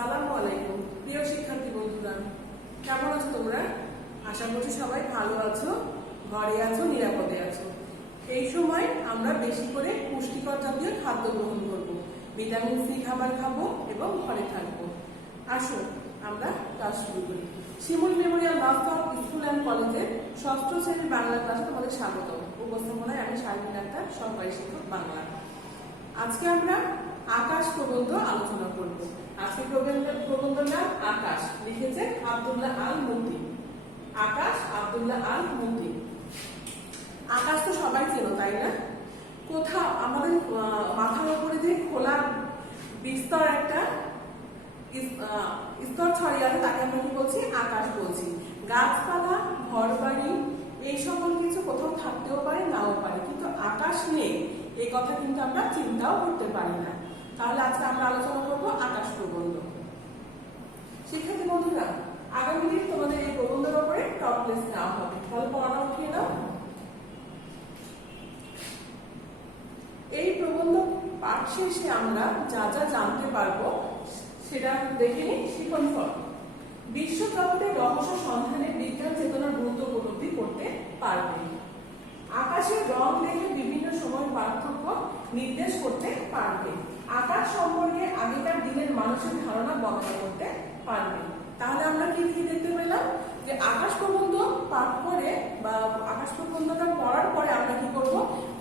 আসসালামু আলাইকুম প্রিয় শিক্ষার্থী বন্ধুরা, কেমন আছো তোমরা? আশা করছি সবাই ভালো আছো, ঘরে আছো, নিরাপদে আছো। এই সময় আমরা বেশি করে পুষ্টিকর জাতীয় খাদ্য গ্রহণ করব, ভিটামিন সি খাবার খাবো এবং ঘরে থাকবো। আসো আমরা ক্লাস শুরু করি। শিমুল মেমোরিয়াল বাস্তব স্কুল অ্যান্ড কলেজের ষষ্ঠ শ্রেণীর বাংলা ক্লাসে তোমাদের স্বাগত। উপস্থাপনায় আমি শারমিন আক্তার, সহকারী শিক্ষক বাংলা। আজকে আমরা আকাশ প্রবন্ধ আলোচনা করব। আজকে প্রবন্ধের নাম আকাশ, লিখেছে আব্দুল্লাহ আল মুতি। আকাশ আব্দুল্লাহ আল মুতি। আকাশ তো সবাই চেনো, তাই না? কোথাও আমাদের মাথার উপরে যে খোলা বিস্তর একটা স্তর ছড়িয়ে আছে তাকে আমরা কি বলছি? আকাশ বলছি। গাছপালা, ঘরবাড়ি এই সকল কিছু কোথাও থাকতেও পারে, নাও পারে, কিন্তু আকাশ নেই এই কথা কিন্তু আমরা চিন্তাও করতে পারি না। তাহলে আজকে আমরা আলোচনা করব আকাশ প্রবন্ধ। শিক্ষার্থী বন্ধুরা, আগামী দিন তোমাদের এই প্রবন্ধের উপরে টপ ক্লাস নেওয়া হবে। তাহলে পড়াটা উঠিয়ে নাও। এই প্রবন্ধ পাঠ শেষে আমরা যা যা জানতে পারবো সেটা দেখে নিই। শিখন ফল: বিশ্বজগতের রহস্য সন্ধানে বিজ্ঞান চেতনার গুরুত্ব উপলব্ধি করতে পারবে। আকাশের রং দেখে বিভিন্ন সময় পার্থক্য নির্দেশ করতে পারবে। আকাশ সম্পর্কে আগেকার দিনের মানুষের ধারণা বর্ণনা করতে পারবে। তাহলে আমরা কি কি দেখতে পেলাম? যে আকাশ প্রবন্ধ পাঠ করে বা আকাশ প্রবন্ধটা পড়ার পরে আমরা কি করব?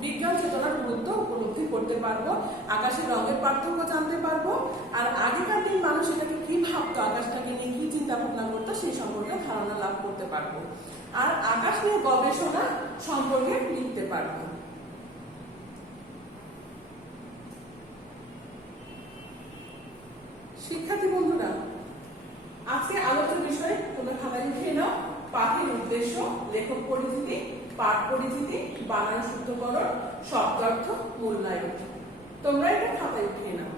বিজ্ঞান চেতনার গুরুত্ব উপলব্ধি করতে পারবো, আকাশের রঙের পার্থক্য জানতে পারবো, আর আগেকার দিন মানুষ এটাকে কি ভাবতো, আকাশটাকে নিয়ে কি চিন্তা ভাবনা করতো সেই সম্পর্কে ধারণা লাভ করতে পারবো, আর আকাশ নিয়ে গবেষণা সম্পর্কে লিখতে পারবো। শিক্ষার্থী বন্ধুরা, আজকে আলোচ্য বিষয় তোমরা খাতায় লিখে নাও। পাঠের উদ্দেশ্য, লেখক পরিচিতি, পাঠ পরিচিতি, বানান শুদ্ধকরণ, শব্দার্থ, মূল্যায়ন। তোমরা এটা খাতায় লিখে নাও।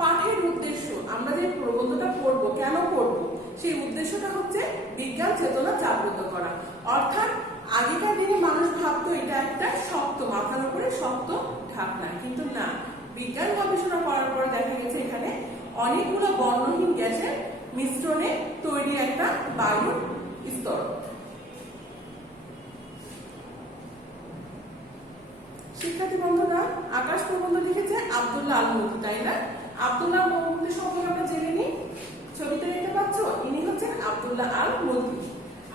পাঠের উদ্দেশ্য, আমরা যে প্রবন্ধটা পড়বো, কেন পড়বো, সেই উদ্দেশ্যটা হচ্ছে বিজ্ঞান চেতনা জাগ্রত করা। অর্থাৎ আগেকার দিনে মানুষ ভাবতো এটা একটা শক্ত, মাথার উপরে শক্ত ঢাকনা, কিন্তু না, বিজ্ঞান গবেষণা করার পর দেখা গেছে এখানে অনেকগুলো বর্ণহীন গ্যাসের মিশ্রণে তৈরি একটা বায়ুর স্তর। শিক্ষার্থী বন্ধুরা, আকাশ প্রবন্ধ লিখেছে আব্দুল্লাহ আল মুতি, তাই না? আব্দুল্লাহ আল মুতি সম্পর্কে আমরা জেনে নিই। ছবিতে দেখতে পাচ্ছ, ইনি হচ্ছেন আব্দুল্লাহ আল মুতি।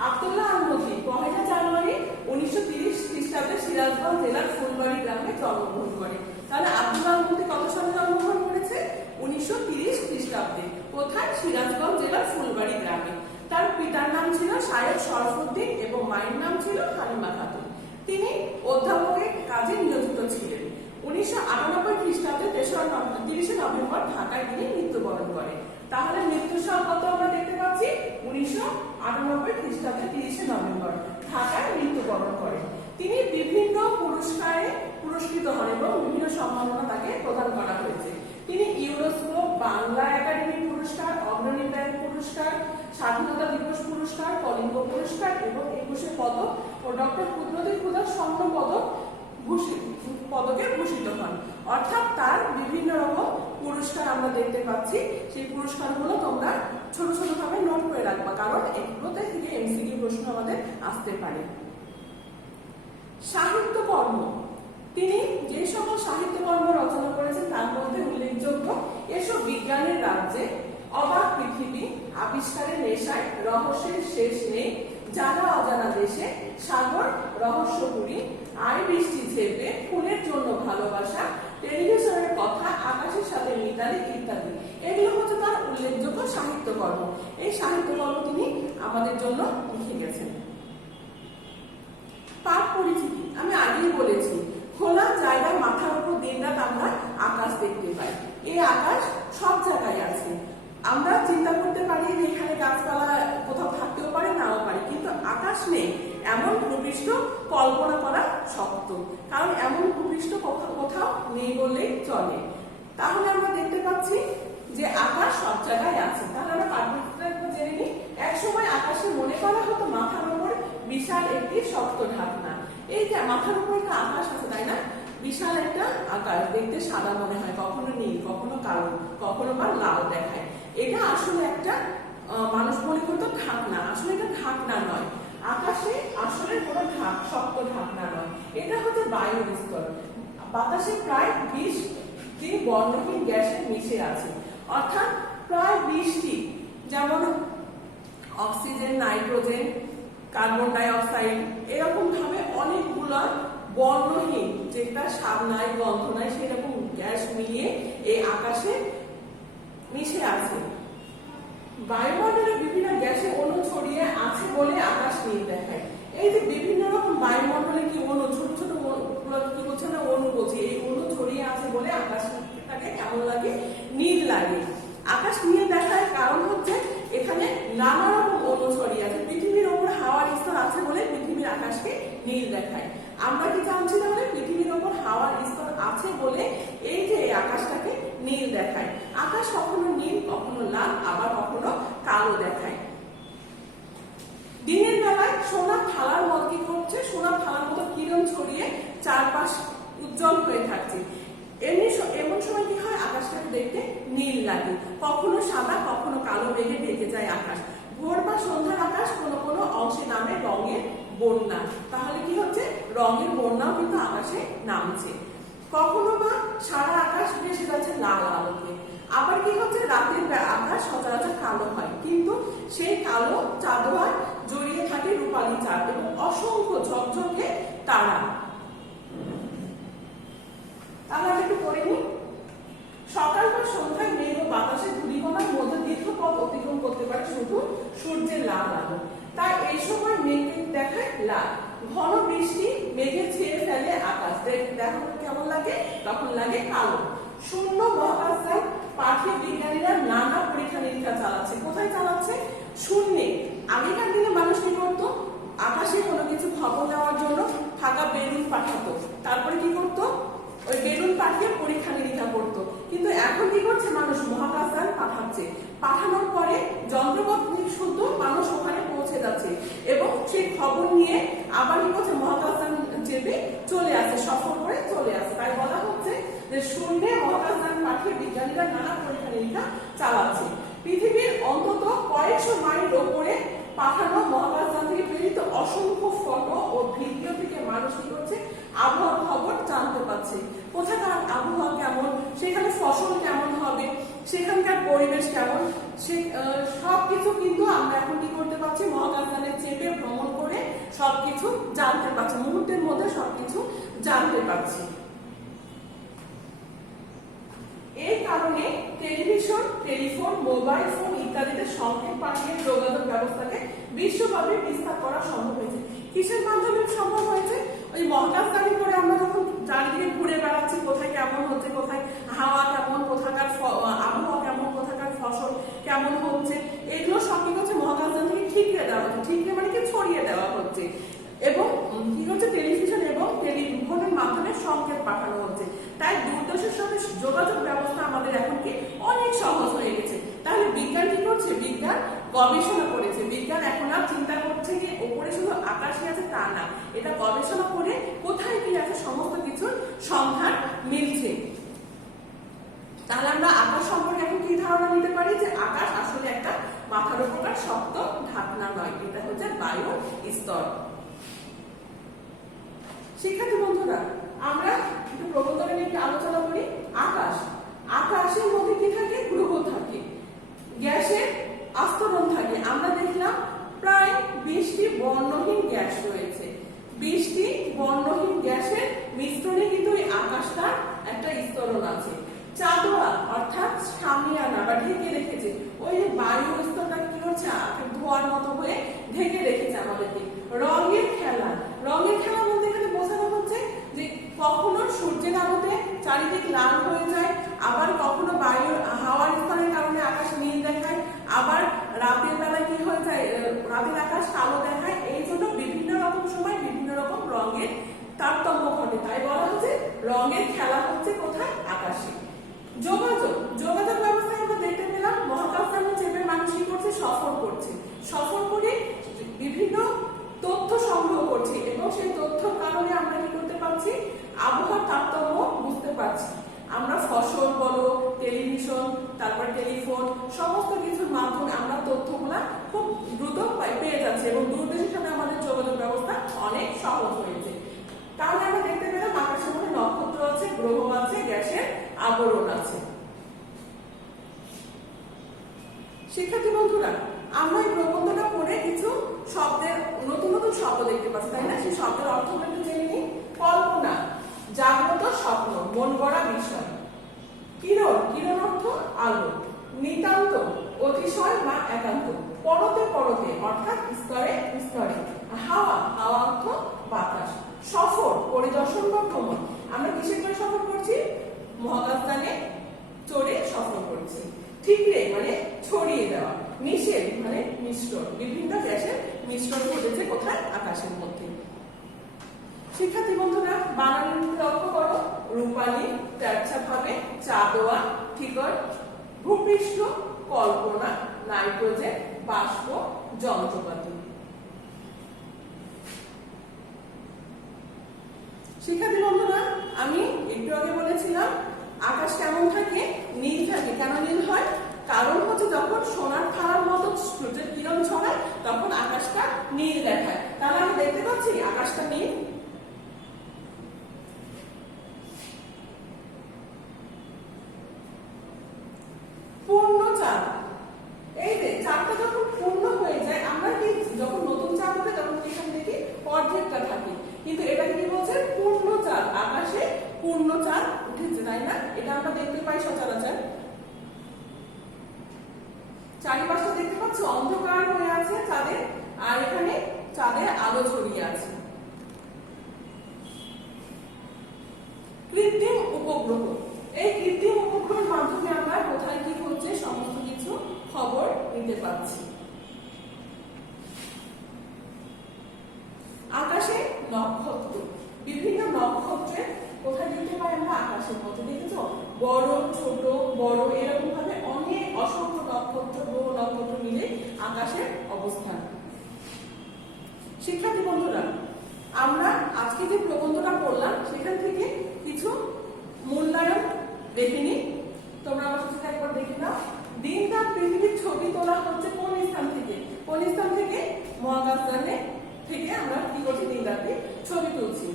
আব্দুল্লাহ আল মুতি 1 জানুয়ারি 1930 খ্রিস্টাব্দে সিরাজগঞ্জ জেলার ফুলবাড়ি গ্রামে জন্মগ্রহণ করে। তাহলে আব্দুল্লাহ আল মুতি কত সালে জন্মগ্রহণ করেছে? 1930 খ্রিস্টাব্দে। কোথায়? সিরাজগঞ্জ জেলার ফুলবাড়ি গ্রামে। তার পিতার নাম ছিল শায়দ শরফুদ্দিন এবং মায়ের নাম ছিল হালিমা খাতুন। তিনি অধ্যাপকের কাজে নিয়োজিত ছিলেন। 1998 খ্রিস্টাব্দে 30 নভেম্বর ঢাকায় তিনি মৃত্যুবরণ করেন। তাহলে মৃত্যু সাল কত আমরা দেখতে পাচ্ছি? 1998 খ্রিস্টাব্দে 30 নভেম্বর ঢাকায় মৃত্যুবরণ করেন। তিনি বিভিন্ন পুরস্কারে পুরস্কৃত হন এবং বিভিন্ন সম্মাননা তাকে প্রদান করা হয়েছে। তিনি ইউনেস্কো, বাংলা একাডেমি পুরস্কার, অগ্রণী ব্যাংক পুরস্কার, স্বাধীনতা দিবস পুরস্কার, কলিঙ্গ পুরস্কার এবং 21 পদক ও ডক্টর কুদরতি খুদা স্বর্ণ পদকে ভূষিত হন। অর্থাৎ তার বিভিন্ন রকম পুরস্কার আমরা দেখতে পাচ্ছি। সেই পুরস্কারগুলো তোমরা ছোট ছোট ভাবে নোট করে রাখবা, কারণ এগুলোতে থেকে এমসিকিউ প্রশ্ন আমাদের আসতে পারে। সাহিত্যকর্ম: তিনি যে সকল সাহিত্যকর্ম রচনা করেছেন তার মধ্যে উল্লেখযোগ্য এসব বিজ্ঞানের রাজ্যে, অবাক পৃথিবী, আবিষ্কারের নেশায়, রহস্যের শেষ নেই, জানা অজানা দেশে, সাগর, রহস্যপুরী, আয় বৃষ্টি ঝেপে, ফুলের জন্য ভালোবাসা, টেলিভিশনের কথা, আকাশের সাথে মিতালি ইত্যাদি। এগুলো হচ্ছে তার উল্লেখযোগ্য সাহিত্যকর্ম। এই সাহিত্যকর্ম তিনি আমাদের জন্য লিখে গেছেন। পাঠ পরিচিতি: আমি আগেই বলেছি, খোলা জায়গায় মাথার উপর দিনরাত আমরা আকাশ দেখতে পাই। এই আকাশ সব জায়গায় আছে। আমরা চিন্তা করতে পারি যে এখানে গাছপালা কোথাও থাকতেও পারে, নাও পারে, কিন্তু আকাশ নেই এমন ভূপৃষ্ঠ কল্পনা করা শক্ত, কারণ এমন ভূপৃষ্ঠ কোথাও নেই বললেই চলে। তাহলে আমরা দেখতে পাচ্ছি যে আকাশ সব জায়গায় আছে। তাহলে আমরা পাঠ্যপুস্তকটা জেনে নিই। একসময় আকাশে মনে করা হতো মাথার উপর বিশাল একটি শক্ত ঢাকনা। এই যে মাথার উপর একটা আকাশ আছে, তাই না? বিশাল একটা আকাশ, দেখতে সাদা মনে হয়, কখনো নীল, কখনো কালো, কখনো বা লাল দেখায়। এটা আসলে একটা মানুষ মনে করতো ঢাকনা, আসলে এটা ঢাকনা নয়। আকাশে আসলে কোনো শক্ত ঢাকনা নয়, এটা হচ্ছে বায়ুর স্তর। বাতাসে প্রায় 20টি বর্ণহীন গ্যাসে মিশে আছে, অর্থাৎ প্রায় 20টি, যেমন oxygen, nitrogen, carbon die oxide, এরকম ভাবে অনেকগুলা বর্ণহীন, যেটা স্বাদ নাই গন্ধ নাই সেরকম গ্যাস মিলিয়ে এই আকাশে মিশে আছে। বায়ুমণ্ডলে বিভিন্ন গ্যাসে অণু ছড়িয়ে আছে বলে আকাশ নীল দেখায়। এই যে বিভিন্ন রকম বায়ুমণ্ডলে কি অণু, ছোট ছোট কি বলছে না, অণু বলছে, এই অণু ছড়িয়ে আছে বলে আকাশটাকে কেমন লাগে, নীল লাগে। আকাশ নীল দেখার কারণ হচ্ছে এখানে নানা রকম অণু ছড়িয়ে আছে। পৃথিবীর ওপর হাওয়ার স্তর আছে বলে পৃথিবীর আকাশকে নীল দেখায়। আমরা কি জানছি তাহলে পৃথিবীর ওপর হাওয়ার স্তর আছে বলে এই যে আকাশটাকে নীল দেখায়। আকাশ কখনো নীল, কখনো লাল, আবার কখনো কালো দেখায়। দিনের বেলায় সোনার থালার মতো কি করছে, সোনার থালার মতো কিরণ ছড়িয়ে চারপাশ উজ্জ্বল হয়ে থাকছে। এমন সময় কি হয়, আকাশটাকে দেখতে নীল লাগে, কখনো সাদা কখনো কালো মেঘে ঢেকে যায় আকাশ। ভোর বা সন্ধ্যার আকাশ কোনো কোনো অংশে নামে রঙের বন্যা। তাহলে কি হচ্ছে, রঙের বন্যাও কিন্তু আকাশে নামছে। কখনো বা সারা আকাশ ভেসে যাচ্ছে লাল আলোতে। আবার কি হচ্ছে, রাতের আকাশ সচরাচর কালো হয়, কিন্তু সেই কালো চাঁদোয়ার জড়িয়ে থাকে রূপালী চাঁদ এবং অসংখ্য ঝকঝকে তারা। আমরা একটু পড়ে নিই। সকাল বা সন্ধ্যায় মেঘ ও বাতাসে ধূলিকণার মধ্যে দীর্ঘ পথ অতিক্রম করতে পারে শুধু সূর্যের লাল আলো, তাই এই সময় মেঘকে দেখায় লাল। ঘন বৃষ্টি মেঘে ছেয়ে ফেলে আকাশ, দেখো কেমন লাগে, তখন লাগে কালো। শূন্য মহাকাশযান পাঠিয়ে বিজ্ঞানীরা নানা পরীক্ষা নিরীক্ষা চালাচ্ছে। কোথায় চালাচ্ছে? শূন্যে। আগেকার দিনে মানুষ কি করতো, আকাশে কোনো কিছু খবর নেওয়ার জন্য ফাঁকা বেলুন পাঠাতো, তারপরে কি করতো, ওই বেলুন পাঠিয়ে পরীক্ষা নিরীক্ষা করতো। কিন্তু এখন কি করছে, মানুষ মহাকাশযান পাঠাচ্ছে, পাঠানোর পরে যন্ত্রপাতি শুধু মানুষ ওখানে পৌঁছে যাচ্ছে এবং সেই খবর নিয়ে আবার কি করছে, মহাকাশযান চেপে চলে আসে, সফর করে চলে আসে। তাই বলা হচ্ছে যে শূন্যে মহাকাশযান পাঠিয়ে বিজ্ঞানীরা নানা পরীক্ষা নিরীক্ষা চালাচ্ছে। পৃথিবীর অন্তত কয়েকশো মাইল ওপরে পাঠানো মহাকাশযান থেকে প্রেরিত অসংখ্য ফটো ও ভিডিও থেকে মানুষ কি করছে, আবহাওয়ার খবর জানতে পারছে। কোথাকার আবহাওয়া কেমন, সেখানে ফসল কেমন হবে, সেখানকার পরিবেশ কেমন, সবকিছু কিন্তু আমরা এখন কি করতে পারছি, মহাকাশযানে চেপে ভ্রমণ করে সবকিছু জানতে পারছি, মুহূর্তের মধ্যে সবকিছু জানতে পারছি। এই কারণে টেলিভিশন, টেলিফোন, মোবাইল ফোন ইত্যাদিতে সংকেত পাঠিয়ে যোগাযোগ ব্যবস্থাকে বিশ্বব্যাপী বিস্তার করা সম্ভব হয়েছে। কিসের মাধ্যমে সম্ভব হয়েছে? ওই মহাকাশযানে করে আমরা যখন চারিদিকে ঘুরে বেড়াচ্ছি, কোথায় কেমন হচ্ছে, কোথায় হাওয়া কেমন, কোথাকার আবহাওয়া কেমন, কোথাকার ফসল কেমন হচ্ছে, এগুলো সব কি হচ্ছে মহাকাশযান থেকে ঠিকরে দেওয়া হচ্ছে। ঠিকরে মানে কি, ছড়িয়ে দেওয়া হচ্ছে। এবং কি হচ্ছে, টেলিভিশন এবং টেলিফোনের মাধ্যমে সংকেত পাঠানো হচ্ছে। তাই দূরদেশের সাথে যোগাযোগ ব্যবস্থা আমাদের এখন কি অনেক সহজ হয়ে গেছে। তাহলে বিজ্ঞান কি করছে, বিজ্ঞান গবেষণা করেছে। বিজ্ঞান এখন আর চিন্তা করছে যে ওপরে শুধু আকাশই আছে তা না, এটা গবেষণা করে কোথায় কি আছে সমস্ত কিছুর সন্ধান মিলছে। তাহলে আমরা আকাশ সম্পর্কে এখন কি ধারণা নিতে পারি, যে আকাশ আসলে একটা মাথার উপর শক্ত ঢাকনা নয়, এটা হচ্ছে বায়ুর স্তর। শিক্ষার্থী বন্ধুরা, আমরা একটু প্রবন্ধটা নিয়ে আলোচনা করি। আকাশ, আকাশের মধ্যে কি থাকে, গ্রহ থাকে, গ্যাসের আস্তরণ থাকে। আমরা দেখলাম প্রায় 20টি বর্ণহীন গ্যাস রয়েছে। 20টি বর্ণহীন গ্যাসের মিশ্রণে কিন্তু এই আকাশটার একটা স্তরণ আছে। চাঁদোয়া অর্থাৎ সামিয়ানা বা ঢেকে রেখেছে, ওই যে বায়ু স্তরটা কি হচ্ছে, ধোয়ার মতো হয়ে ঢেকে রেখেছে আমাদেরকে। রঙের খেলা, রঙের খেলা বলতে এখানে বোঝানো হচ্ছে যে কখনো সূর্যের আলোতে চারিদিক লাল হয়ে যায়, আবার কখনো বায়ুর হাওয়ার স্তরের কারণে আকাশ নীল দেখায়, আবার রাতের বেলায় কি হয়ে যায়, রাতের আকাশ কালো দেখায়। এই জন্য বিভিন্ন রকম সময় বিভিন্ন রকম রঙের তারতম্য ঘটে। তাই বলা হচ্ছে রঙের খেলা হচ্ছে কোথায়, আকাশে। যোগাযোগ, যোগাযোগ ব্যবস্থায় আমরা দেখতে পেলাম মহাকাশযানে চেপে মানুষ কি করছে, সফর করছে। সফর করে বিভিন্ন তথ্য সংগ্রহ করছি এবং সেই তথ্যের কারণে আমরা কি করতে পারছি, আবহাওয়ার তারতম্য বুঝতে পারছি। আমরা ফসল বলো, টেলিভিশন, তারপর টেলিফোন, সমস্ত কিছুর মাধ্যমে আমরা তথ্যগুলা খুব দ্রুত পেয়ে যাচ্ছি এবং দূর দেশের সাথে আমাদের যোগাযোগ ব্যবস্থা অনেক সহজ হয়েছে। তাহলে আমরা দেখতে পেলাম আকাশের মধ্যে নক্ষত্র আছে, গ্রহ আছে, গ্যাসের আবরণ আছে। শিক্ষার্থী বন্ধুরা, আমরা এই প্রবন্ধটা পড়ে কিছু শব্দের নতুন নতুন শব্দ দেখতে পাচ্ছি, তাই না? সেই শব্দের অর্থ একটু জেনে নিই। কল্পনা, জাগ্রত স্বপ্ন, মন গড়া বিষয়। কিরণ, কিরণ অর্থ আলো। নিতান্ত, অতিশয় বা একান্ত। পরতে পরতে অর্থাৎ স্তরে স্তরে। হাওয়া, হাওয়া অর্থ বাতাস। সফর, পরিদর্শন বা ভ্রমণ। আমরা কিসের করে সফর করছি? মহাকাশযানে চড়ে সফর করছি। ঠিকরে মানে ছড়িয়ে দেওয়া। নিষেধ মানে মিশ্রণ, বিভিন্ন গ্যাসের মিশ্রণ ঘটেছে কোথায়? আকাশের মধ্যে। শিক্ষার্থী বন্ধুরা, বানান লক্ষ্য করো। রূপালী, তেরছা ভাবে, চাঁদোয়া, ঠিকর, ভূপৃষ্ঠ, কল্পনা, নাইট্রোজেন, বাষ্প, যন্ত্রপাতি। শিক্ষার্থী বন্ধুরা, আমি একটু আগে বলেছিলাম আকাশ কেমন থাকে? নীল থাকে। কেন নীল হয়? কারণ হচ্ছে যখন সোনার থালার মতো সূর্যের কিরণ ছড়ায় তখন আকাশটা নীল দেখায়। তাহলে আমি দেখতে পাচ্ছি আকাশটা নীল। পূর্ণ চাঁদ, এই যে চাঁদটা যখন পূর্ণ হয়ে যায়, আমরা কি যখন নতুন চাঁদ ওঠে তখন এখানে দেখি অর্ধেকটা থাকে, কিন্তু এটা কি বলছে? পূর্ণ চাঁদ, আকাশে পূর্ণ চাঁদ উঠেছে, তাই না? এটা আমরা দেখতে পাই সচরাচর। চারিপাশে দেখতে পাচ্ছ অন্ধকার হয়ে আছে চাঁদের, আর এখানে চাঁদের আলো ছড়িয়ে আছে। কৃত্রিম উপগ্রহ, এই কৃত্রিম উপগ্রহের মাধ্যমে আমরা কোথায় কি হচ্ছে সমস্ত কিছু খবর নিতে পারছি। আকাশে নক্ষত্র, বিভিন্ন নক্ষত্রের কোথায় দেখতে পাই আমরা? আকাশের মধ্যে। দেখেছো বড় ছোট বড় এরকম ভাবে অনেক অসংখ্য নক্ষত্র, গ্রহ নক্ষত্র মিলে আকাশের অবস্থান। শিক্ষার্থী বন্ধুরা, আমরা আজকে যে প্রবন্ধটা পড়লাম সেখান থেকে কিছু মূল্যায়ন দেখে নিই। তোমরা আমার সাথে একবার দেখে নাও। দিন রাত পৃথিবীর ছবি তোলা হচ্ছে কোন স্থান থেকে? কোন স্থান থেকে? মহাকাশযানে থেকে আমরা কি করছি? দিন রাতে ছবি তুলছি।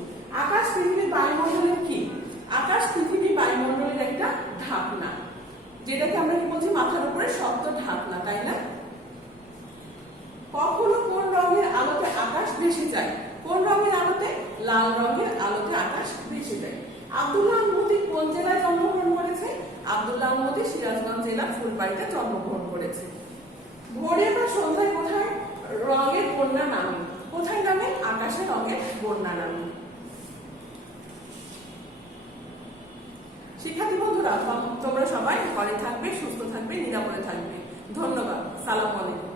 আকাশ পৃথিবীর বায়ুমণ্ডলের কি? আকাশ পৃথিবীর বায়ুমণ্ডলের একটা ঢাকনা, যেটাকে আমরা কি বলছি? মাথার উপরে শক্ত ঢাকনা, তাই না? কখনো কোন রঙের আলোতে আকাশ ভেসে যায়? কোন রঙের আলোতে? লাল রঙের আলোতে আকাশ ভেসে যায়। আব্দুল্লাহ আল মতি কোন জেলায় জন্মগ্রহণ করেছে? আব্দুল্লাহ আল মতি সিরাজগঞ্জ জেলা ফুলবাড়িতে জন্মগ্রহণ করেছে। ভোরে বা সন্ধ্যায় কোথায় রঙের বন্যা নামে? কোথায় নামে? আকাশে রঙের বন্যা নামে। শিক্ষার্থী বন্ধুরা, তোমরা সবাই ঘরে থাকবে, সুস্থ থাকবে, নিরাপদে থাকবে। ধন্যবাদ। সালাম আলাইকুম।